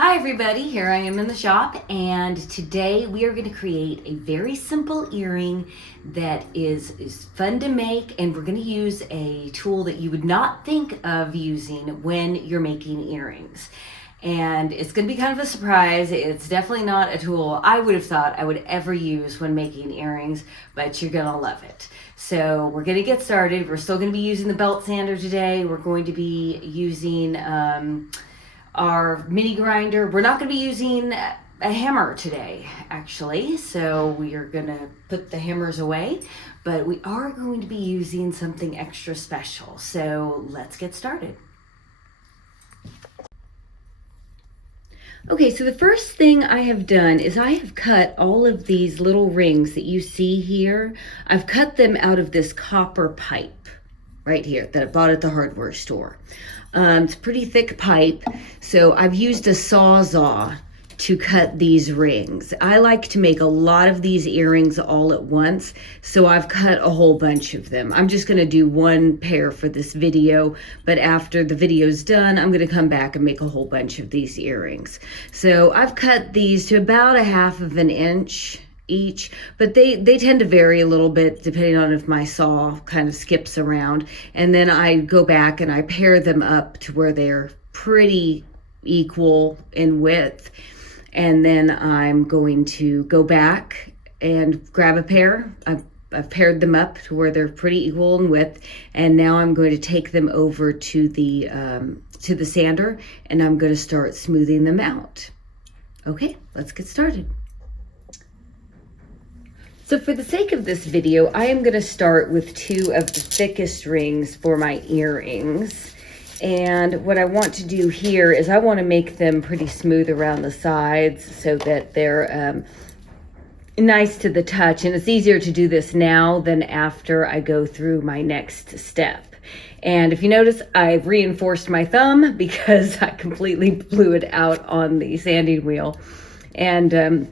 Hi everybody, here I am in the shop, and today we are going to create a very simple earring that is fun to make, and we're going to use a tool that you would not think of using when you're making earrings. And it's going to be kind of a surprise. It's definitely not a tool I would have thought I would ever use when making earrings, but you're going to love it. So we're going to get started. We're still going to be using the belt sander today. We're going to be using our mini grinder. We're not going to be using a hammer today, actually, so we are going to put the hammers away, but we are going to be using something extra special. So let's get started. Okay, so the first thing I have done is I have cut all of these little rings that you see here. I've cut them out of this copper pipe right here that I bought at the hardware store. It's a pretty thick pipe, so I've used a Sawzall to cut these rings. I like to make a lot of these earrings all at once, so I've cut a whole bunch of them. I'm just going to do one pair for this video, but after the video's done, I'm going to come back and make a whole bunch of these earrings. So I've cut these to about 1/2 of an inch each, but they tend to vary a little bit depending on if my saw kind of skips around, and then I go back and I pair them up to where they're pretty equal in width, and then I'm going to go back and grab a pair. I've paired them up to where they're pretty equal in width, and now I'm going to take them over to the sander, and I'm going to start smoothing them out. Okay, let's get started. So for the sake of this video, I am going to start with 2 of the thickest rings for my earrings. And what I want to do here is I want to make them pretty smooth around the sides so that they're nice to the touch. And it's easier to do this now than after I go through my next step. And if you notice, I've reinforced my thumb because I completely blew it out on the sanding wheel. And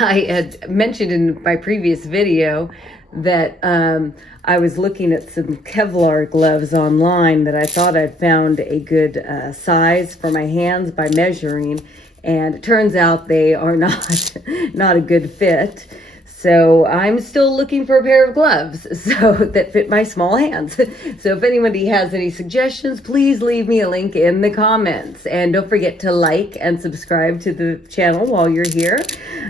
I had mentioned in my previous video that I was looking at some Kevlar gloves online that I thought I'd found a good size for my hands by measuring, and it turns out they are not a good fit. So I'm still looking for a pair of gloves that fit my small hands. So if anybody has any suggestions, please leave me a link in the comments. And don't forget to like and subscribe to the channel while you're here.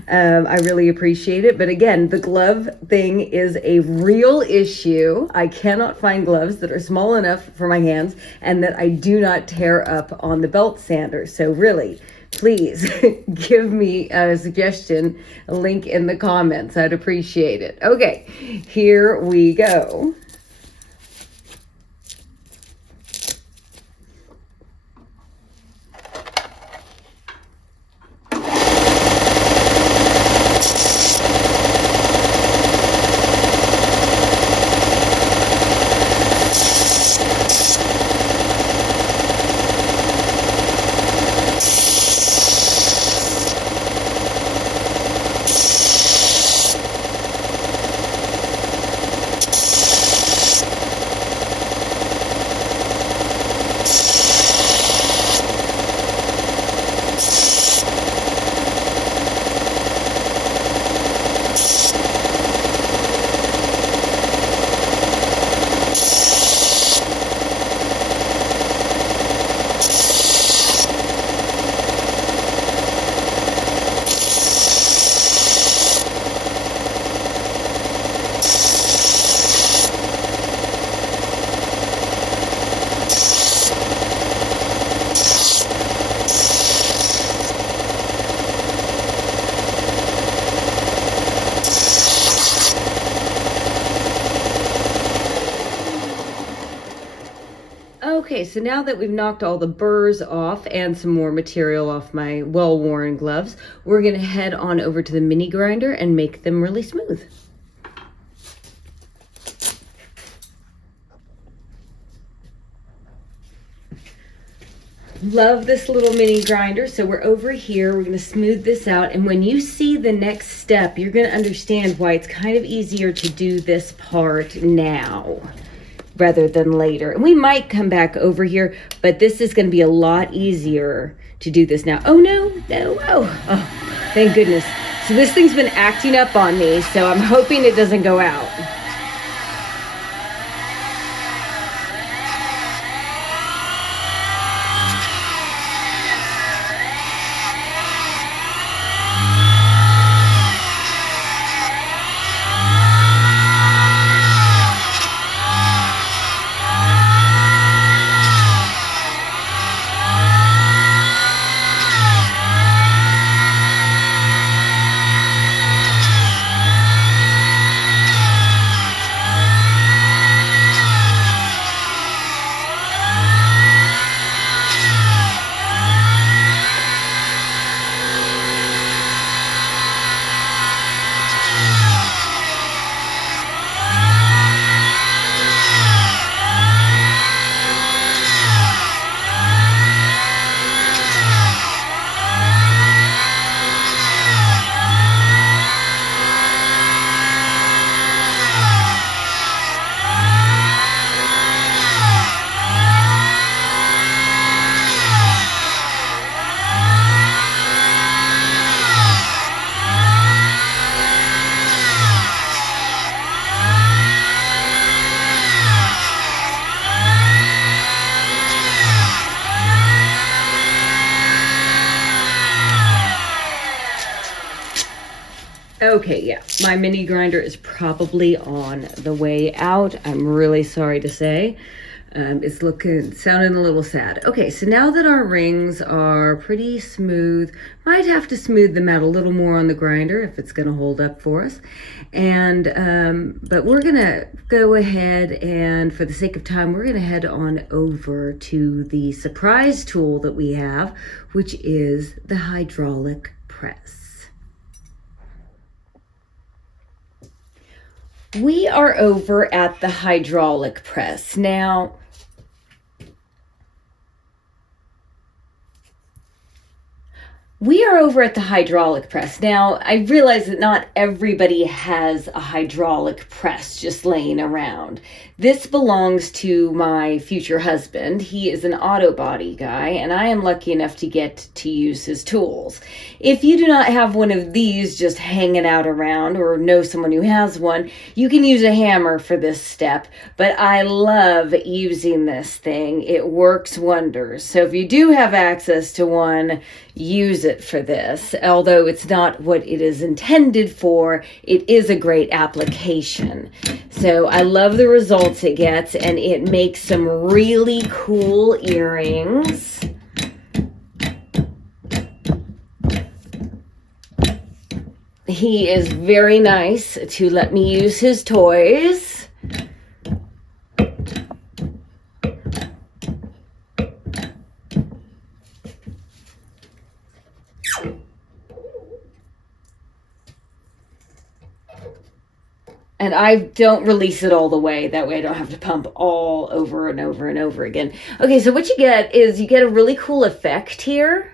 I really appreciate it. But again, the glove thing is a real issue. I cannot find gloves that are small enough for my hands and that I do not tear up on the belt sander. So really, please give me a suggestion, a link in the comments. I'd appreciate it. Okay, here we go. Okay, so now that we've knocked all the burrs off and some more material off my well-worn gloves, we're going to head on over to the mini grinder and make them really smooth. Love this little mini grinder. So we're over here, we're going to smooth this out, and when you see the next step, you're going to understand why it's kind of easier to do this part now rather than later. And we might come back over here, but this is going to be a lot easier to do this now. Oh, no, oh, thank goodness. So this thing's been acting up on me, so I'm hoping it doesn't go out. Okay, yeah, my mini grinder is probably on the way out. I'm really sorry to say. It's sounding a little sad. Okay, so now that our rings are pretty smooth, might have to smooth them out a little more on the grinder if it's gonna hold up for us. But we're gonna go ahead and, for the sake of time, we're gonna head on over to the surprise tool that we have, which is the hydraulic press. We are over at the hydraulic press. Now, we are over at the hydraulic press. Now, I realize that not everybody has a hydraulic press just laying around. This belongs to my future husband. He is an auto body guy, and I am lucky enough to get to use his tools. If you do not have one of these just hanging out around or know someone who has one, you can use a hammer for this step, but I love using this thing. It works wonders. So if you do have access to one, use it for this. Although it's not what it is intended for, it is a great application. So I love the results it gets, and it makes some really cool earrings. He is very nice to let me use his toys. And I don't release it all the way. That way I don't have to pump all over and over and over again. Okay, so what you get is you get a really cool effect here.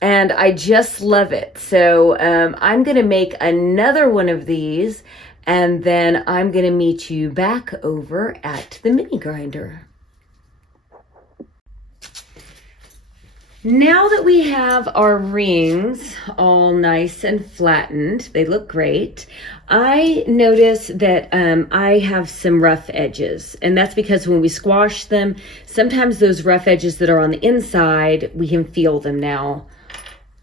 And I just love it. So I'm going to make another one of these. And then I'm going to meet you back over at the mini grinder. Now that we have our rings all nice and flattened, they look great, I notice that I have some rough edges. And that's because when we squash them, sometimes those rough edges that are on the inside, we can feel them now.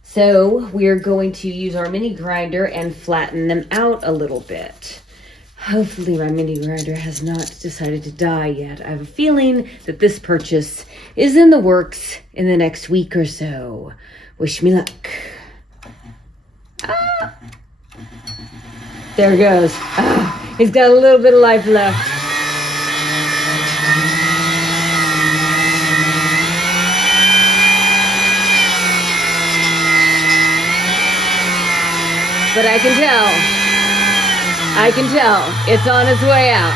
So we're going to use our mini grinder and flatten them out a little bit. Hopefully my mini grinder has not decided to die yet. I have a feeling that this purchase is in the works in the next week or so. Wish me luck. Ah. There it goes. Ah, he's got a little bit of life left. But I can tell it's on its way out.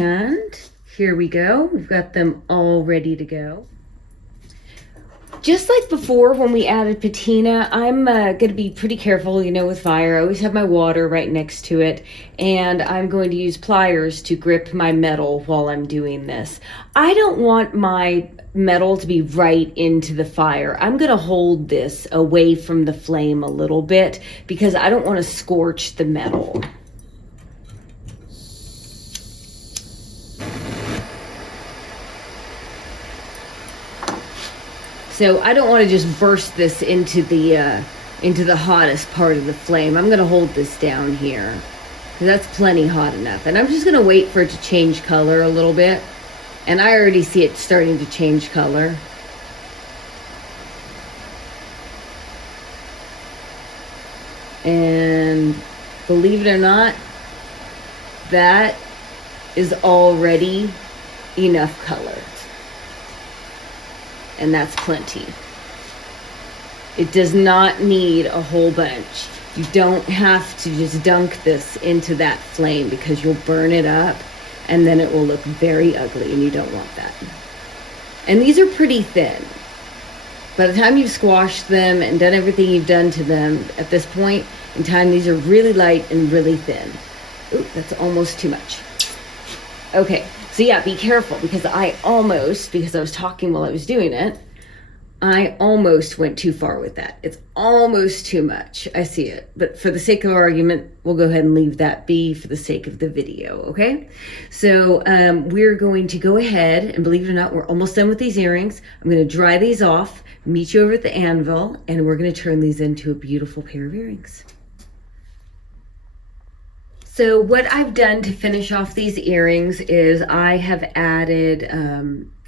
And here we go. We've got them all ready to go. Just like before when we added patina, I'm going to be pretty careful, with fire. I always have my water right next to it, and I'm going to use pliers to grip my metal while I'm doing this. I don't want my metal to be right into the fire. I'm going to hold this away from the flame a little bit because I don't want to scorch the metal. So I don't want to just burst this into the hottest part of the flame. I'm going to hold this down here. That's plenty hot enough. And I'm just going to wait for it to change color a little bit. And I already see it starting to change color. And believe it or not, that is already enough color. And that's plenty. It does not need a whole bunch. You don't have to just dunk this into that flame because you'll burn it up and then it will look very ugly, and you don't want that. And these are pretty thin. By the time you've squashed them and done everything you've done to them at this point in time, these are really light and really thin. Ooh, that's almost too much. Okay. So yeah, be careful because I was talking while I was doing it, I almost went too far with that. It's almost too much. I see it. But for the sake of argument, we'll go ahead and leave that be for the sake of the video, okay? So we're going to go ahead, and believe it or not, we're almost done with these earrings. I'm going to dry these off, meet you over at the anvil, and we're going to turn these into a beautiful pair of earrings. So what I've done to finish off these earrings is I have added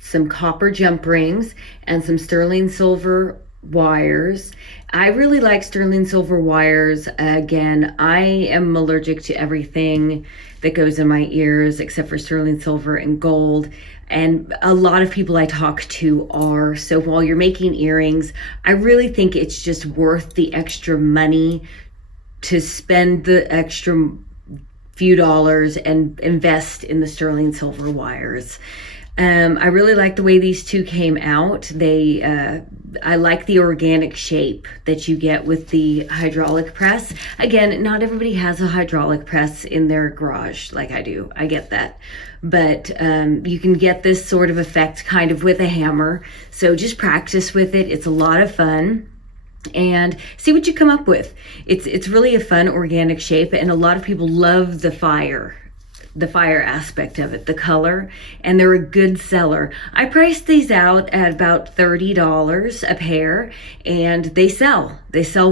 some copper jump rings and some sterling silver wires. I really like sterling silver wires. Again, I am allergic to everything that goes in my ears except for sterling silver and gold. And a lot of people I talk to are. So while you're making earrings, I really think it's just worth the extra money to spend the extra few dollars and invest in the sterling silver wires. I really like the way these two came out. I like the organic shape that you get with the hydraulic press. Again, not everybody has a hydraulic press in their garage like I do. I get that. But you can get this sort of effect kind of with a hammer. So just practice with it. It's a lot of fun. And see what you come up with. It's really a fun organic shape, and a lot of people love the fire aspect of it, the color, and they're a good seller. I priced these out at about $30 a pair, and they sell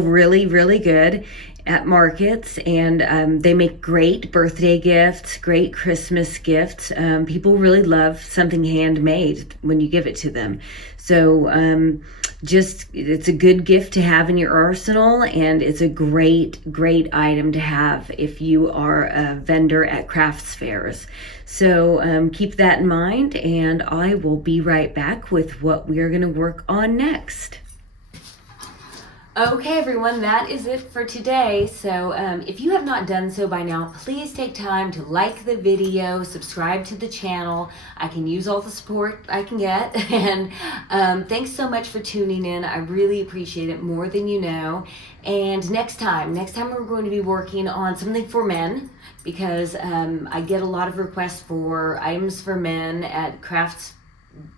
really, really good at markets, and they make great birthday gifts, great Christmas gifts. People really love something handmade when you give it to them. So it's a good gift to have in your arsenal, and it's a great item to have if you are a vendor at crafts fairs. So keep that in mind, and I will be right back with what we are going to work on next. Okay, everyone, that is it for today. So if you have not done so by now, please take time to like the video, subscribe to the channel. I can use all the support I can get. And thanks so much for tuning in. I really appreciate it more than you know. And next time we're going to be working on something for men, because I get a lot of requests for items for men at crafts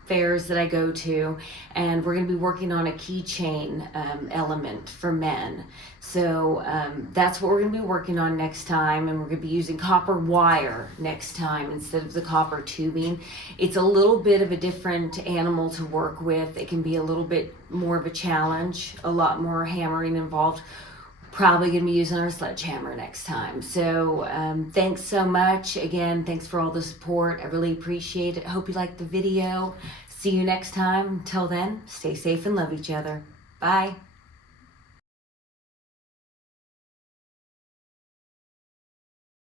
fairs that I go to, and we're going to be working on a keychain element for men. So that's what we're going to be working on next time, and we're going to be using copper wire next time instead of the copper tubing. It's a little bit of a different animal to work with. It can be a little bit more of a challenge, a lot more hammering involved. Probably going to be using our sledgehammer next time. So thanks so much. Again, thanks for all the support. I really appreciate it. Hope you liked the video. See you next time. Until then, stay safe and love each other. Bye.